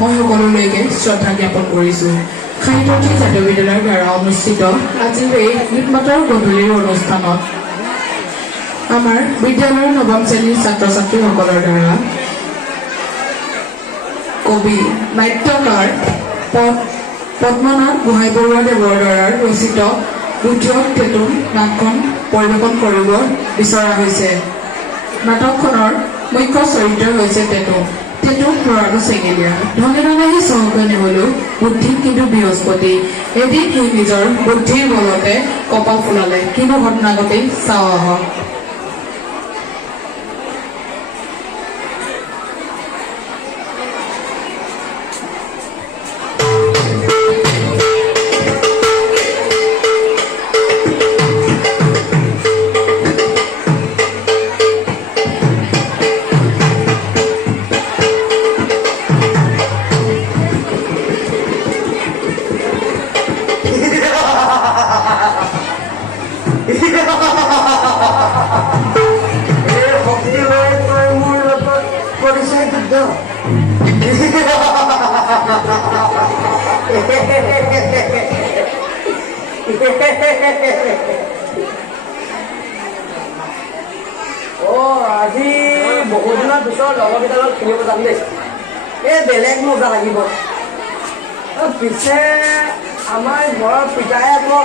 মই সকলোলৈকে শ্ৰদ্ধা জ্ঞাপন কৰিছোঁ। সাহিত্যৰ্থী জাতীয় বিদ্যালয়ৰ দ্বাৰা অনুষ্ঠিত আজিৰ এই গীতমাতৰ গধূলিৰ অনুষ্ঠানত আমাৰ বিদ্যালয়ৰ নৱম শ্ৰেণীৰ ছাত্ৰ ছাত্ৰীসকলৰ দ্বাৰা কবি নাট্যকাৰ পদ্মনাথ গোহাঁই বৰুৱাদেৱৰ দ্বাৰা ৰচিত বুদ্ধিয়ক টেটুম নাটখন পৰিৱেশন কৰিব বিচৰা হৈছে। নাটকখনৰ মুখ্য চৰিত্ৰ হৈছে টেটুম ল'ৰাটো চেঙেলীয়া। ধনে ধনে সি চহকৈ নিবলৈও বুদ্ধি কিন্তু বৃহস্পতি। এদিন সি নিজৰ বুদ্ধিৰ বলতে কপাল ফুলালে। কিন্তু ঘটনা ঘটেই চাওঁ আহক। আজি বহুদিনৰ পিছত লগৰকেইটাৰ লগত খেলিব যাম দেই। বেলেগ মজা লাগিব। পিছে আমাৰ ঘৰৰ পিতাই আকৌ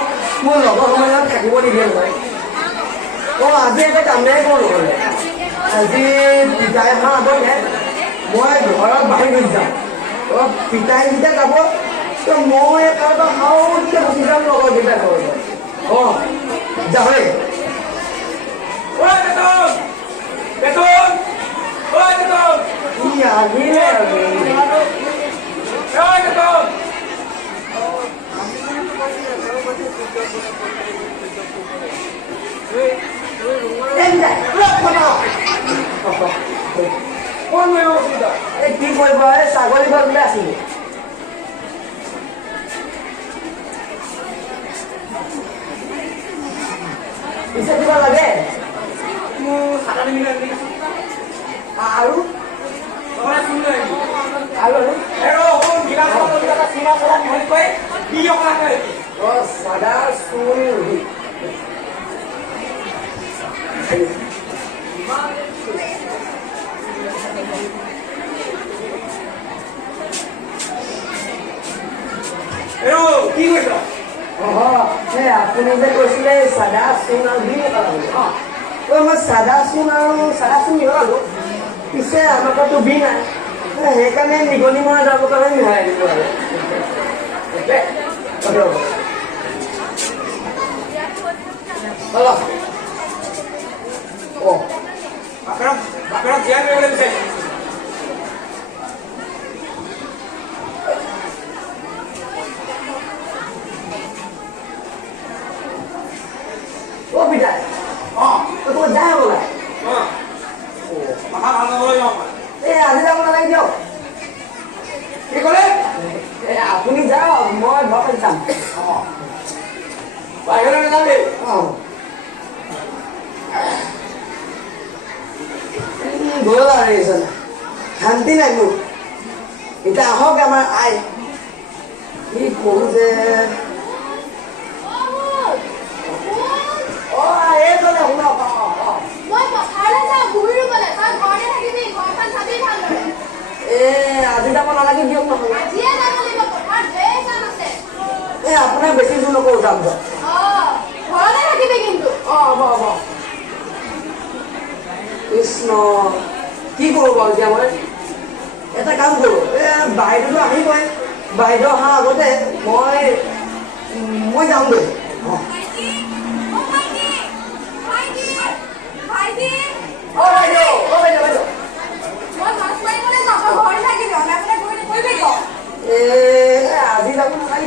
মোৰ লগৰ সময়ত থাকিব নিদিয়ে নহয়। আজি এটা কামেই কৰোঁ নহ'লে। আজি পিতাই অহা আগতে মই ঘৰত বাহিৰ গুচি যাম। পিতাই যেতিয়া যাব মই একেবাৰে সাউতকৈ গুচি যাম লগৰকেইটাৰ ঘৰলৈ। যাওঁৱে। কি কৰিব ছাগলী ঘৰলৈ আছিলো। পিছে কিবা লাগে আৰু চাদা চুল কি কৈছ? আপুনি যে কৈছিলে চাদা চুন আৰু দুই মই চাদা চুন মিহলালো। পিছে আমাৰ ঘৰতো বি নাই, সেইকাৰণে নিগনি মৰা যাবৰ কাৰণে মিহলাই দিলো আজি যাব নালাগে দিয়ক। কি ক'লে? আপুনি যাওক, মই ঘৰত যাম। বাহিৰলৈ নাযাবি। গ'ল আৰু এইজন শান্তি নাই মোৰ। এতিয়া আহক আমাৰ আই। কি কৰোঁ যে আজি যাব নালাগে দিয়ক নহ'লে। আপোনাক বেছি দূৰ নকৰোঁ, যাম দিয়ক। হ'ব হ'ব। কৃষ্ণ কি কৰোঁ বাৰু এতিয়া মই এটা কাম কৰোঁ। বাইদেউটো আহিবই, বাইদেউ অহাৰ আগতে মই যামগৈ। আজি যাব নালাগে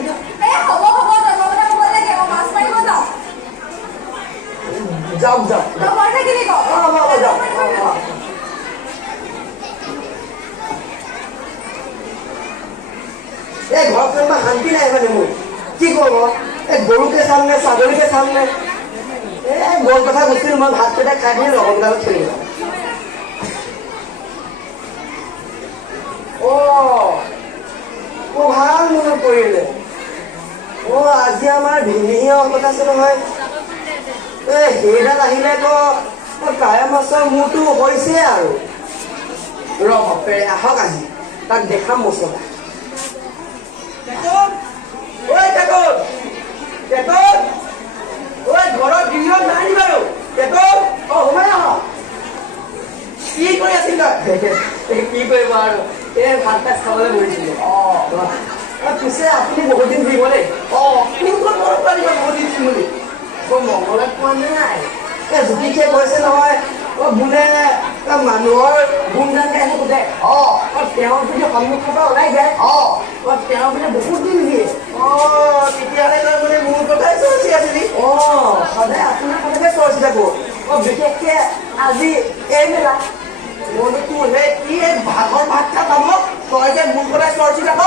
যাওক যাওক। ঘৰত ইমান শান্তি নাই মানে মোৰ। কি কৰিব? গৰুকে চাম নে ছাগলীকে চাম নে? গৰুৰ কথা কৈছিলো, মই ভাত কেইটা খাই পিনি লগৰকেইটালত খেলি যাম। কথা আছে নহয় সেইডাল আহিলেতো কায়া মাছৰ মূৰটো হৈছে আৰু বাপেৰে আহক আজি তাক দেখাম মছলা ঘৰত দিনত নাই বাৰু সোমাই আহক কি কৰি আছিল কি কৰিব আৰু ভাত তাত খাবলৈ বহিছিলো পিছে আপুনি বহুত দিন দিব দেই কোনখন ঘৰত পাৰিব বহুত দিন দিম বুলি মংগলত পোৱা নাই জ্যোতিষে কৈছে নহয় বোলে মানুহৰ গুণগান গাই সোধে তেওঁ যদি সন্মুখৰ পৰা ওলাই যায় তেওঁ বোলে বহুত দিন দিয়ে তেতিয়াহ'লে তই বোলে মোৰ কথাই চৰ্চি আছিলি সদায় আপোনাৰ কথাকে চৰ্চি থাকো বিশেষকে আজি এই মেলা মইতো তোলে কি ভাগৰ ভাত খা পাব তই যে মোৰ কথাই চৰ্চি থাক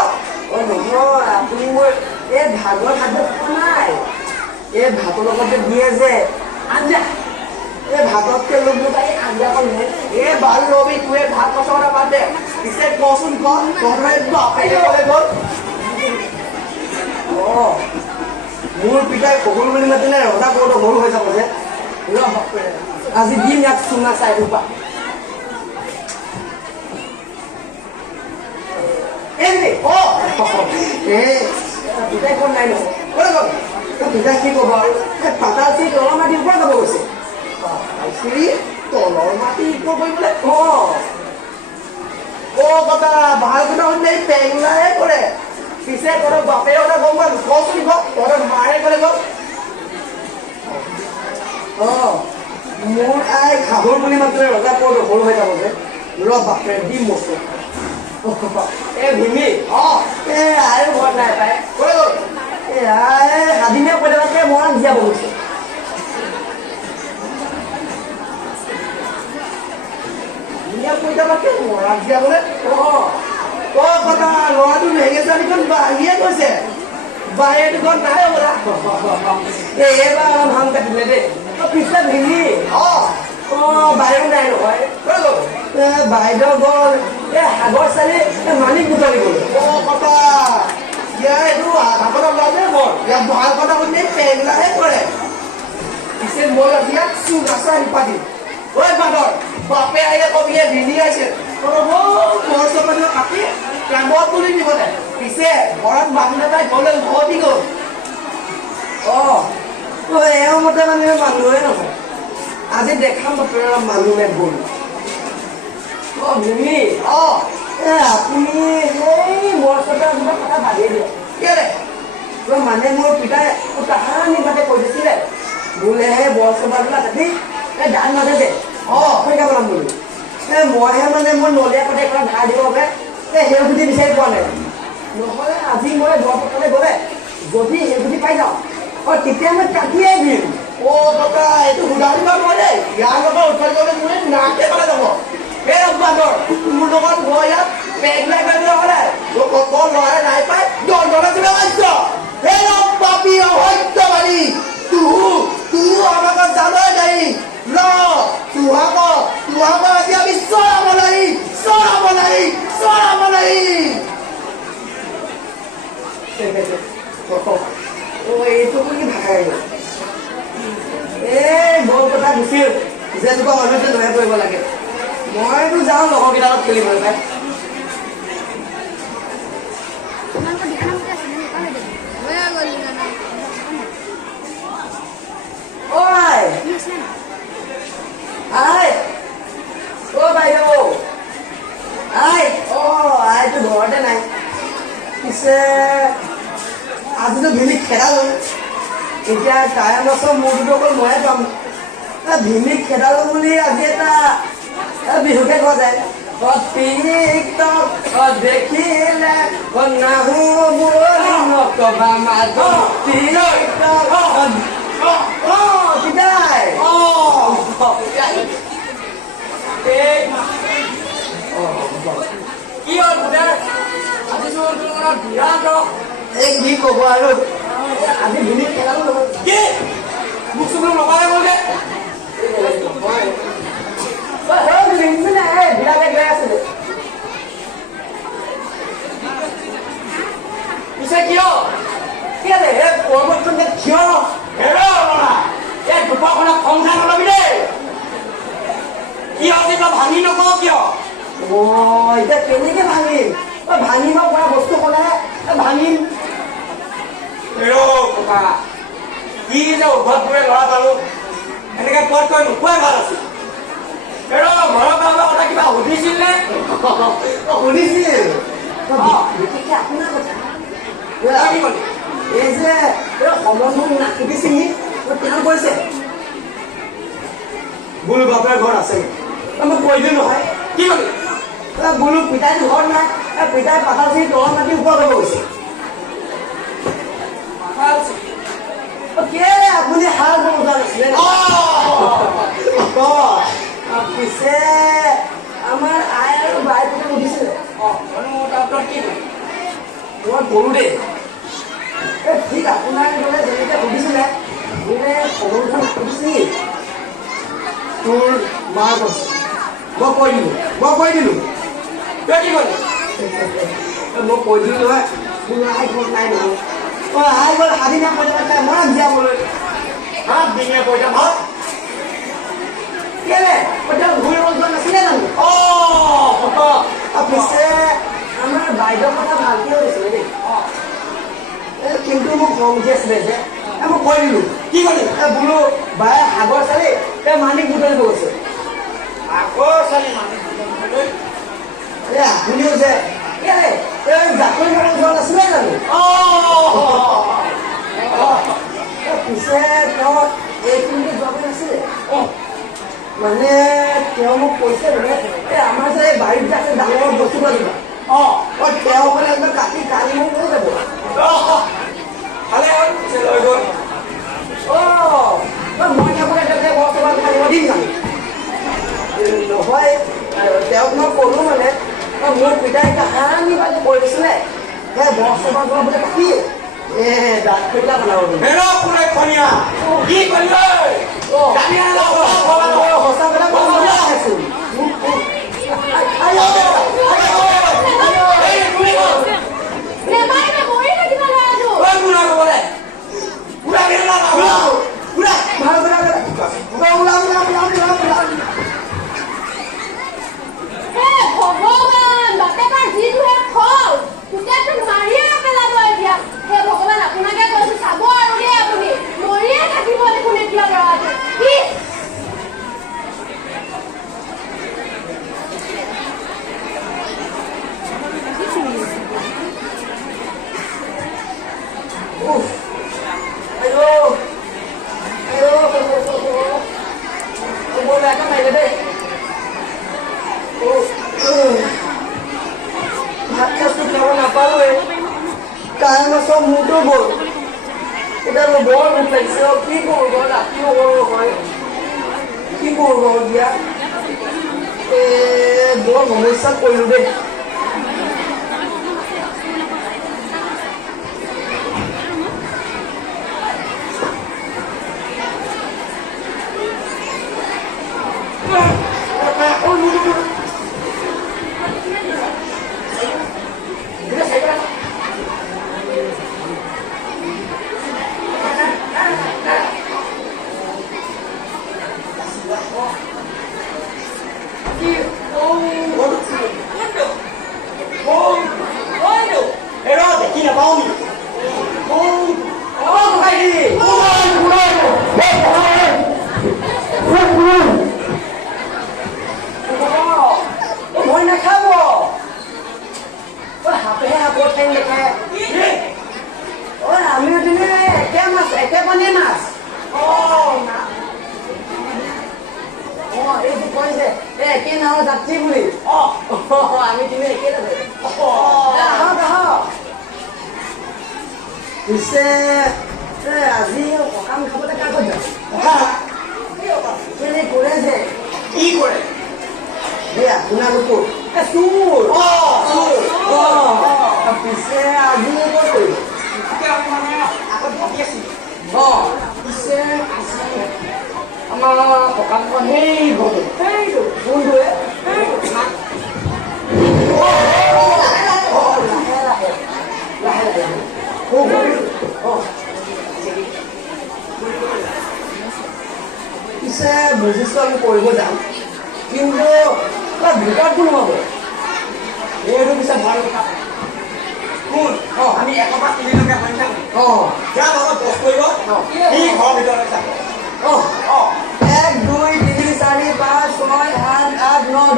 নহয় আপুনি মোৰ এই ভাগৰ খাদ্য খোৱা নাই এই ভাতৰ লগত দিয়ে যে আঞ্জা এই ভাততকে লোক দুটাই আঞ্জাখন ভাল লবি তোৱে ভাত কথা কথা বাদ দে পিছে কচোন বাপেকে ক'লে গ'ল মোৰ পিতাই শহুৰ বুলি মাতিলে ৰজা কৰোঁতে সৰু হৈ যাব যে আজি দিম ইয়াক চুঙা চাই ৰূপা পিতাই কোন নাই নহয় ক'লে গ'ল পিতাই কি ক'ব আৰু পাতা চি তলৰ মাটিৰ পৰা যাব গৈছে তলৰ মাটি কৰিবলৈ কথা ভাল কথা শুনিলে পেংলাহে কৰে পিছে তহঁতৰ বাপেৰে কথা গম পালো কচোন তহঁতৰ মাৰে ক'লে গ'ল মোৰ আই খাবৰ বুলি মাত্ৰ ৰজা পৰ সৰু হৈ যাব যে বাপেৰে দিম বস্তু ভিমি আৰু ঘৰত নাই পাই ক'লে গ'ল সাদিনে কৈ দেৱাকে মৰাণ জীয়াব গৈছে মৰাণ জীয়াবলে কথা ল'ৰাটো নেগেচাৰীখন বাহিয়ে গৈছে বাহিৰে দুখন নাই বোলা এইবাৰ অলপ ভাম কাটিলে দেই পিছে ভিলি বাইদেউ নাই নহয় বাইদেউ গ'ল সাগৰ চালি মালিক বুটলি গ'ল কথা এইটো ভাগৰ ওলালে বৰ ইয়াত ভাল কথা শুনি পেংলাহে কৰে পিছে মই ইয়াত চুঙা চাই পাতিম বাদৰ বাপে আহিলে কবি ভিনি আহিছে কাটি কামত তুলি দিব দে পিছে ঘৰত মানুহ নাপাই গ'লে উভতি গ'ল এওঁ মতে মানুহে মানুহে নহয় আজি দেখাম বাপেৰ মানুহে গ'ল ভিনি আপুনি সেই বৰ চতৰ কথা বাদেই দিয়ে কেলে মানে মোৰ পিতাই তাহানি বাটে কৈ দিছিলে বোলে সেই বৰ চবাবিলাক কাটি দান নাথাকে সেইকা বনাম বুলি মইহে মানে মই নলীয়া কথা এখন ধাৰ দিব বাবে সেই বুদ্ধি বিচাৰি পোৱা নাই নহ'লে আজি মই বৰপথাৰলৈ গ'লে যদি সেই বুদ্ধি পাই যাওঁ তেতিয়া মই কাটিয়ে দিম কথা এইটো সুধা দিব নোৱাৰে ইয়াৰ লগত উঠাই গ'লে মোৰ নাকে পালে যাব সেই বাদৰ মোৰ লগত মই ইয়াত পেগলাই কৰি দিয়া হ'লে কত ল'ৰাই নাই পাই দণ্ডনে তুমি পাইছ সেই পাপি অসত্যবাদী তোৰ আমাক জানই নাই তুহাক আজি আমি চৰাব নাই এইটো কি ভাষা বৰ কথা গুচিল যে তোমাৰ মানুহটো দয়া কৰিব লাগে মইতো যাওঁ লগৰকেইটালত খেলিবলৈ পাই বাইদেউ আইটো ঘৰতে নাই পিছে আজিতো ভিনিক খেদালো এতিয়া কায়া মাছৰ মূৰটো অকল ময়ে পাম ভিনিক খেদালো বুলি আজি এটা বিহুকে কোৱা যায় দেখিলে নাহো বুলি নকবা কি হ'ল কি ক'ব আৰু আজি ভিনিক খেলালো নহয় কি মোক চুপ নকৰে গ'লগে পিছে কিয় পৰ্বতখন কিয় ঘৰখনক সংসাৰ নলবি দেই কিয় কিবা ভাঙি নকওঁ কিয় এতিয়া কেনেকে ভাঙিম ভাঙিব পৰা বস্তু ক'লেহে ভাঙিম ককা কি যে উভতবোৰে ল'ৰা পালো এনেকে পদ কৈ নোখোৱাই ভাল আছিল ঘৰৰ কাৰোবাৰ কথা কিবা সুধিছিল নে শুনিছিল বিশেষকে আপোনাৰ কথা এই যে সমন্বয় নাকুটি চিঙি তেওঁ কৈছে বোলো বাপেৰ ঘৰ আছে মই কৈ দিওঁ নহয় কি ক'লি বোলো পিতাইটো ঘৰ নাই পিতাই পাতা চিঙি তলৰ মাটি ওপৰত হ'ব গৈছে কেলে আপুনি হাল বনোৱা নাছিলে পিছে আমাৰ আই আৰু বাই পুতে সুধিছিলে মই কলো দেই ঠিক আপোনাৰ মানে যেনেকে সুধিছিলে বোলে খবৰখন সুধিছিল তোৰ মাৰ কৈছে মই কৈ দিলোঁ তই কি ক'লি মই কৈ দিলোঁ নহয় মোৰ আই ঘৰত নাই নহয় আই গ'ল সাদিনা পইচা পাই মই জীয়াবলৈ দিনে পইচা ভাল কেলে তেওঁ ঘূৰিব যোৱা নাছিলে জানো পিছে আমাৰ বাইদেউৰ কথা ভালকে হৈছিলে দেই কিন্তু মোক খং উঠি আছিলে যে মই কৈ দিলোঁ কি ক'লি বোলো বায়ে সাগৰ চালি মানিক বুটলিব গৈছে আকৌ চালি মানুহ আপুনিও যে কেলে জাকৈ মাৰিব যোৱা নাছিলে জানো পিছে তেওঁ এইখিনিতে যোৱাগৈ নাছিলে মানে তেওঁ মোক কৈছে মানে আমাৰ যে বাৰীত যে আছে ডাঙৰ বস্তু লাগিব তেওঁ মানে একদম কাটি কালি মোক লৈ যাব ভালে হ'ল লৈ গ'ল মই থাকোঁতে তেওঁ বৰ্তমান খালিব দিম জানো নহয় তেওঁক মই ক'লোঁ মানে মোৰ পিতাই কাহানি বা কৈ দিছিলে সেই বৰ্তমান বোলে কাটি দাঁত খৈলা বনাব খনীয়া কি কৰিলে সঁচা কথা কৈছোঁ চব মোৰটো গ'ল এতিয়া বৰ দুখ লাগিছে কি কৰোঁ বাৰু ৰাতিও কৰোঁ নহয় কি কৰোঁ বাৰু দিয়া বৰ সমস্যাত পৰিলোঁ দেই দেখি নাপাওঁ মই নাখাব সাপেহে সাপৰ ঠেং দেখায় আমিও দিনে একে মাছ একে পানীয়ে মাছ এইটো কয় যে একে নাৱৰ যাত্ৰী বুলি আমি তুমি একে যাবে পিছে আজি সকাম খাবলৈ কাগজ যাব কেনে কৰে যে কি কৰে আপোনালোকো চোৰ পিছে আজি ক'ত কৰিব আগত ভাবি আছিলো পিছে আমাৰ সকামখন সেই ঘৰটো সেইটো কোনটোৱে লাহে লাহে বুজিছোঁ আমি কৰিব যাম কিন্তু ভিতৰত কোন হ'ব এইটো পিছে ভাল কথা শুন আমি এসোপা তিনিলৈকে সংখ্যা যাৰ লগত দহ কৰিব সি ঘৰৰ ভিতৰতে যাব 1 2 3 4 5 6 7 8 9 10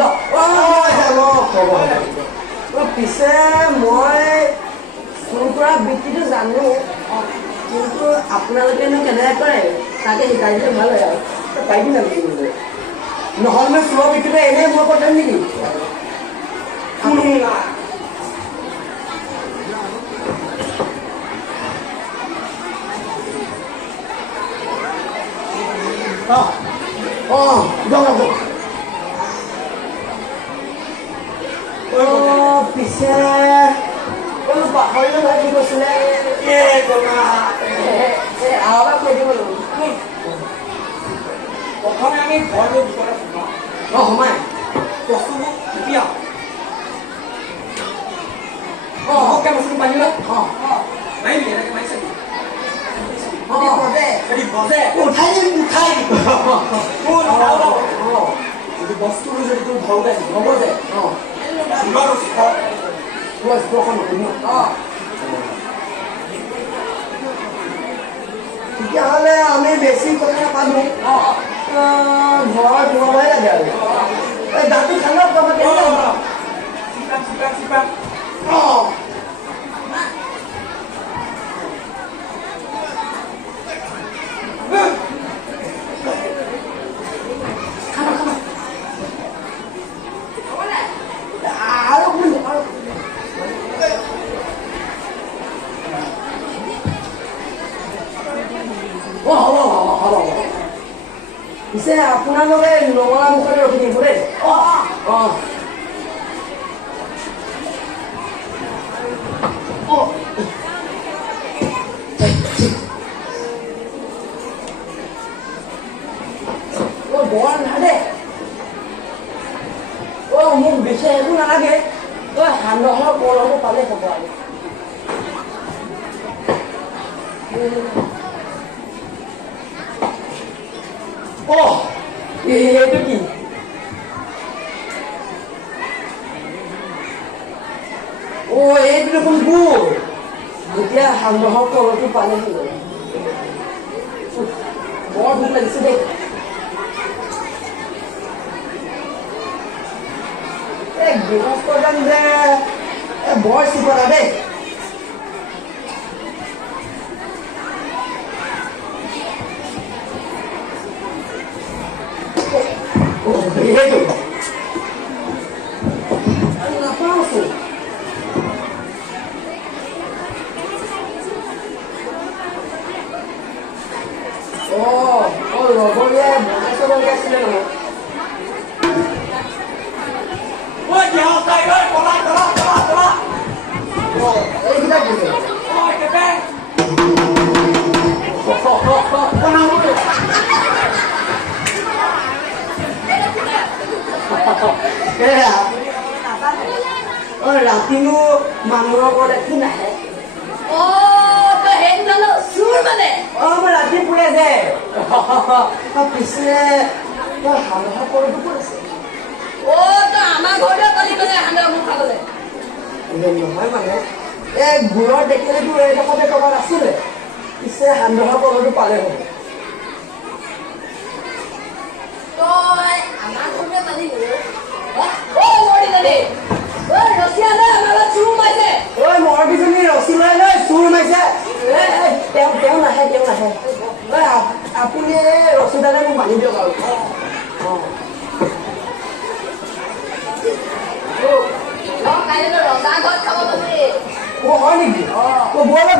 পিছে মই চুৰ কৰা বৃত্তিটো জানো কিন্তু আপোনালোকেনো কেনেকৈ কৰে তাকে শিকাই দিলে ভাল হয় আৰু পাৰিবি নালাগে নহ'লে মই চোৰৰ বৃত্তিটো এনেই মই পঠাম নেকি পিছে পাহৰিলে ভাবি কৈছিলে আৰু এবাৰ কৈ দিব লাগিব প্ৰথমে আমি ঘৰটোৰ ভিতৰতে সোমাওঁ সোমাই বস্তুবোৰ টিপিয়াওঁ বস্তুটো পানী লওঁ মাৰিবি এনেকৈ মাৰি চাবি যদি বজে উঠাই দিম যদি বস্তুটো যদি তোৰ ঘৰতে নবজে তেতিয়াহ'লে আমি বেছি কথা নাপালো ঘৰত সোমাবহে লাগে আৰু এই দাঁতটো ঠাণ্ডা পিছে আপোনালোকে নঙলা মুখতে ৰখি থাকিব দেই বৰ নালাগে মোক বিশেষ একো নালাগে সান্দহৰ কলহটো পালে হ'ব আৰু এইটো কি এইটো দেখোন গুৰ যেতিয়া সান্দহৰ কলহটো পালে কি হ'ল বৰ ভোক লাগিছে দেই গৃহস্থজন যে বৰ চিকৰা দেই নাপাওঁচোন লগৰীয়াই বনাই চবকে আছিলে নহয় এইকেইটা দিছে ৰাতিনো মানুহৰ ঘৰত একো নাহে মই ৰাতি ফুৰে যে পিছে সান্দহৰ কলহটো ক'ত আছে নহয় মানে এই গুড়ৰ টেকেলিটো এইডোখৰতে ক'ৰবাত আছিলে পিছে সান্দহৰ কলহটো পালে হ'ব মৰকিজনী ৰছী লৈ লৈ চুৰ মাৰিছে তেওঁ নাহে আপুনি ৰছীডালে মোক বান্ধি দিয়ক আৰু হয় নেকি ব'লক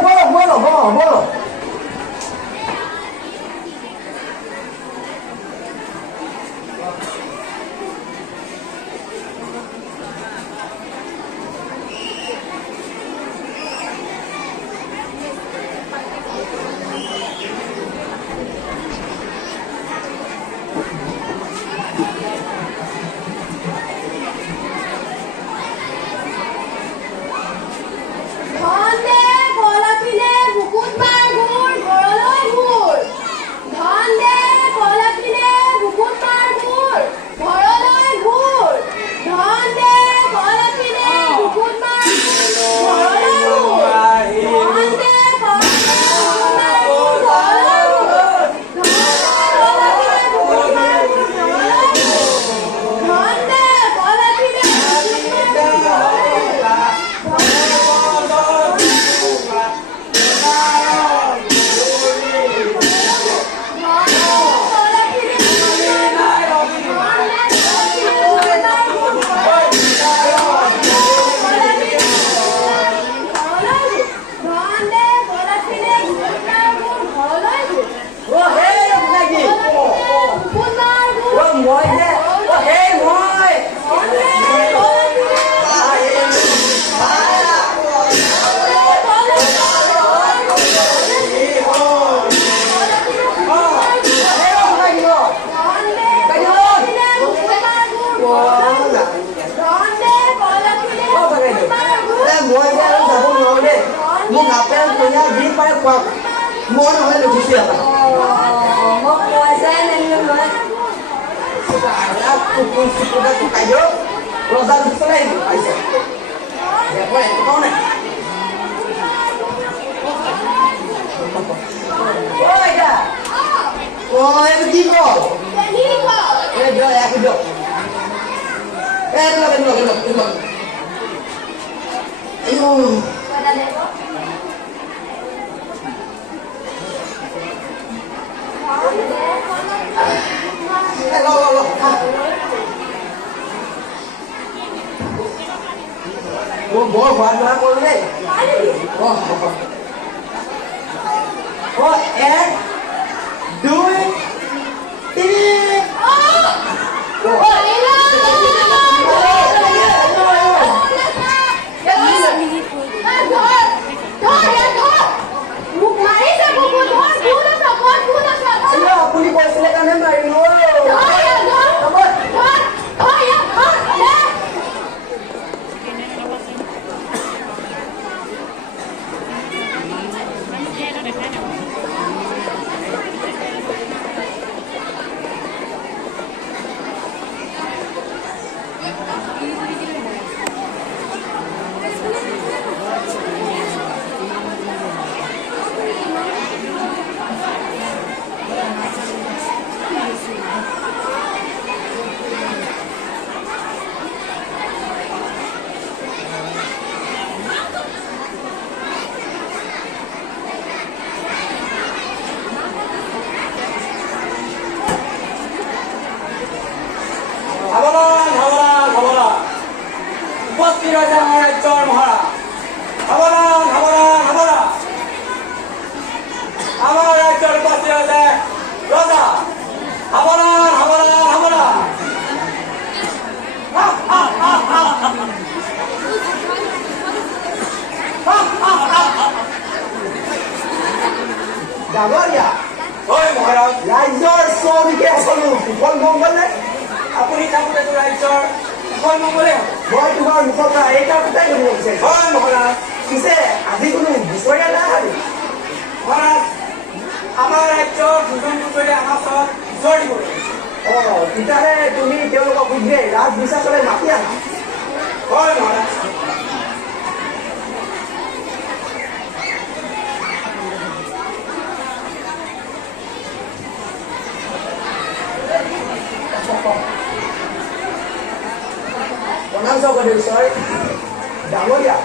মোক আপেল কইনা যি পাৰে খুৱাওক মই নহ'লে নুঠিছোঁ এটা মোক পইচাই নিদিলোঁ মই কুকুৰ চুকুৰতে টুকাই দিয়ক ৰজা দুচলাই আহিব পাইছে একো একোটাও নাই এইটো কি কল এই দিয়ক এক দিয়ক বৰ হোৱা নোহোৱা কৰোঁ দেই এক দুই তিনি আপুনি কৈছিলে কাৰণে মাৰিলো উপস্থিত হৈছে আমাৰ ৰাজ্যৰ মহাৰাজ সাৱধান সাৱধান সাৱধান আমাৰ ৰাজ্যৰ উপস্থিত হৈছে ৰজা সাৱধান সাৱধান সাৱধান ডাঙৰীয়া হয় মহাৰাজ ৰাজ্যৰ চৌদিশে সকলো কুশল মংগলনে আপুনি থাকোঁতেতো ৰাজ্যৰ কুশল মংগলেই মই তোমাৰ মুখৰ পৰা এইটা কথাই শুনিব বিচাৰিছোঁ হয় মহাৰাজ পিছে আজি কোনো বিষয়া নাই আৰু মহাৰাজ আমাৰ ৰাজ্যৰ দুজন দুজনে আমাৰ ওচৰত জোৰ দিবলৈ তেতিয়াহ'লে তুমি তেওঁলোকক শীঘ্ৰে ৰাজ বিচাৰলৈ মাতি আনা হয় মহাৰাজ প্ৰণাম স্বৰ্গদেশ্বৰ ডাঙৰীয়া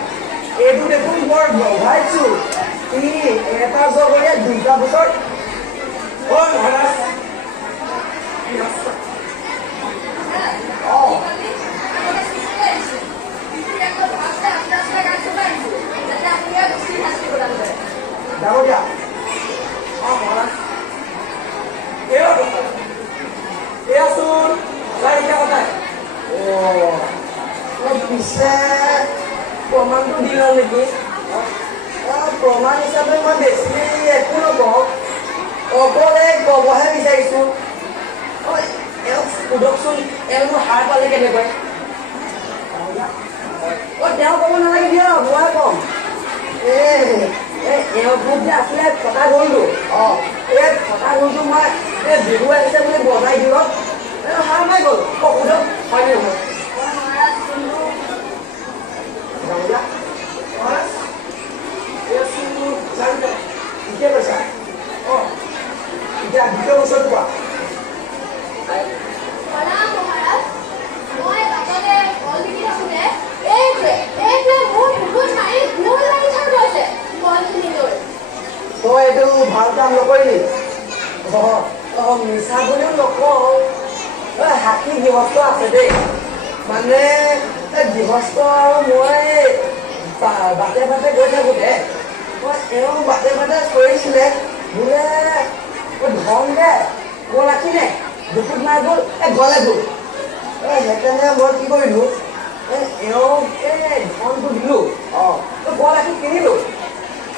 এইটো দেখোন বৰ বঢ়াইছোঁ ই এটা জগৰীয়া দুটা বছৰ হয় মহাৰাজ ডাঙৰীয়া মহাৰাজ এয়াচোন চাৰিটা কথাই পিছে প্ৰমাণটো দিলা নেকি প্ৰমাণ হিচাপে মই বেছি একো নকওঁ অকল ক'বহে বিচাৰিছোঁ এওঁক সোধকচোন এওঁনো সাৰ পালে কেনেকৈ তেওঁ ক'ব নালাগে দিয়ক মই ক'ম এওঁ গ্ৰুপ যে আছিলে ফটা গ'লটো এই ফটা গ'লটো মই এই বিহু আহিছে বুলি বজাই দিয়ক সাৰ মাৰি গ'ল সোধক হয়নে নহয় ঠিকে কৈছা এতিয়া দ্বিতীয় বছৰ কোৱা তই এইটো ভাল কাম নকৰিলি মিছা বুলিও নকওঁ হাতী গৃহস্থ আছে দেই মানে গৃহস্থ আৰু মই বাটে বাটে গৈ থাকোঁতে মই এওঁ বাটে বাটে কৰিছিলে বোলে ধন দে গ'ল ৰাখিনে দুপুত মাৰ গ'ল গ'লে গ'ল সেইকাৰণে মই কি কৰিলোঁ এওঁক ধনটো দিলোঁ গ'ল ৰাখি কিনিলোঁ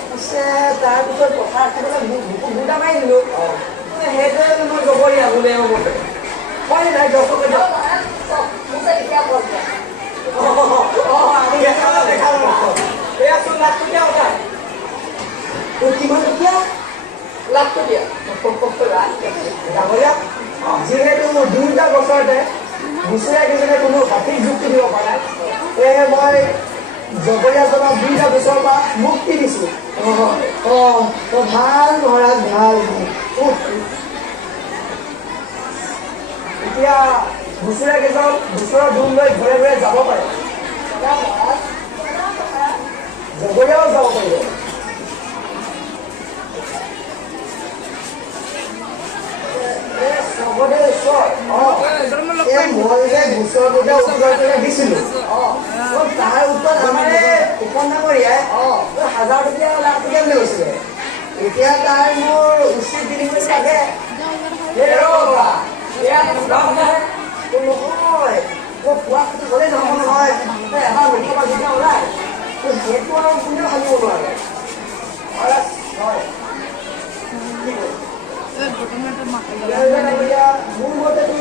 পিছে তাৰপিছত কথা ৰাখিবলৈ বুকুত গোটা মাৰি দিলোঁ সেইটোৱে মই জগৰীয়া বোলে এওঁ মতে হয় নাই দৰ্শকে এয়াচোন লাষ্টীয়া কথাই লাভটো দিয়া ডাঙৰীয়া যিহেতু দুটা বছৰতে গুচুৰাই কিছুমানে কোনো সঠিক যুক্তি দিব পৰা নাই সেয়েহে মই জগৰীয়াজনক 2টা বছৰৰ পৰা মুক্তি দিছোঁ ভাল মহাৰাজ ভাল এতিয়া গুচুৰাই কেইজন গোচৰৰ দোল লৈ ঘৰে ঘৰে যাব পাৰে জগৰীয়াও যাব পাৰিব মই যে গোচৰ দুটা উত্তৰ দিছিলোঁ তাৰ উত্তৰত আমাৰ উপনাগৰীয়াই 1000 টকীয়া লাখ টকীয়া বুলি কৈছিলে এতিয়া তাৰ মোৰ উচিত বিনিময় লাগে নহয় মই পোৱা গ'লে নহ'ব নহয় এবাৰ মুখৰ পৰা যেতিয়া ওলাই সেইটো আৰু কোনেও ভাবিব নোৱাৰে মোৰ মতেতো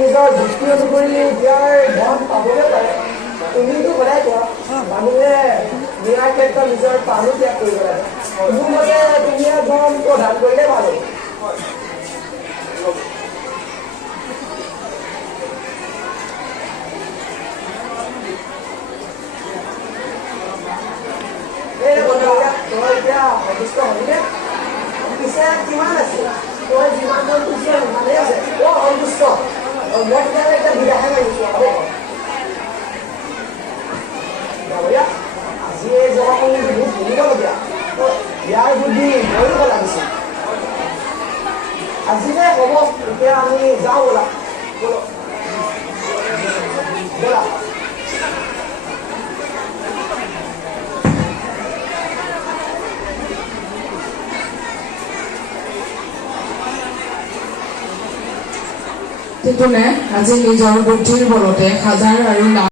নিজৰ যুক্তি অনুসৰি ইয়াৰ ধন পাবলৈ পাৰে তুমিতো সদায় কোৱা মানুহে ন্যায় ক্ষেত্ৰত নিজৰ প্ৰাণো ত্যাগ কৰিব লাগে মোৰ মতে তুমি ইয়াৰ ধন প্ৰদান কৰিলে ভাল হ'ব তই এতিয়া সন্তুষ্ট হ'লিনে পিছে কিমান আছে তই যিমানজন খুচি ভালে আছে সন্তুষ্ট মই তেতিয়াহ'লে এতিয়া বিদাহে মাৰিছোঁ ডাঙৰীয়া আজি এই জগাখন বহুত শুনিবলগীয়া ইয়াৰ বুদ্ধি ময়ো ল'ব লাগিছিল আজি যে হ'ব এতিয়া আমি যাওঁ ব'লা ব'লা টেটুনে আজি নিজৰ বুদ্ধিৰ বলতে 1000 আৰু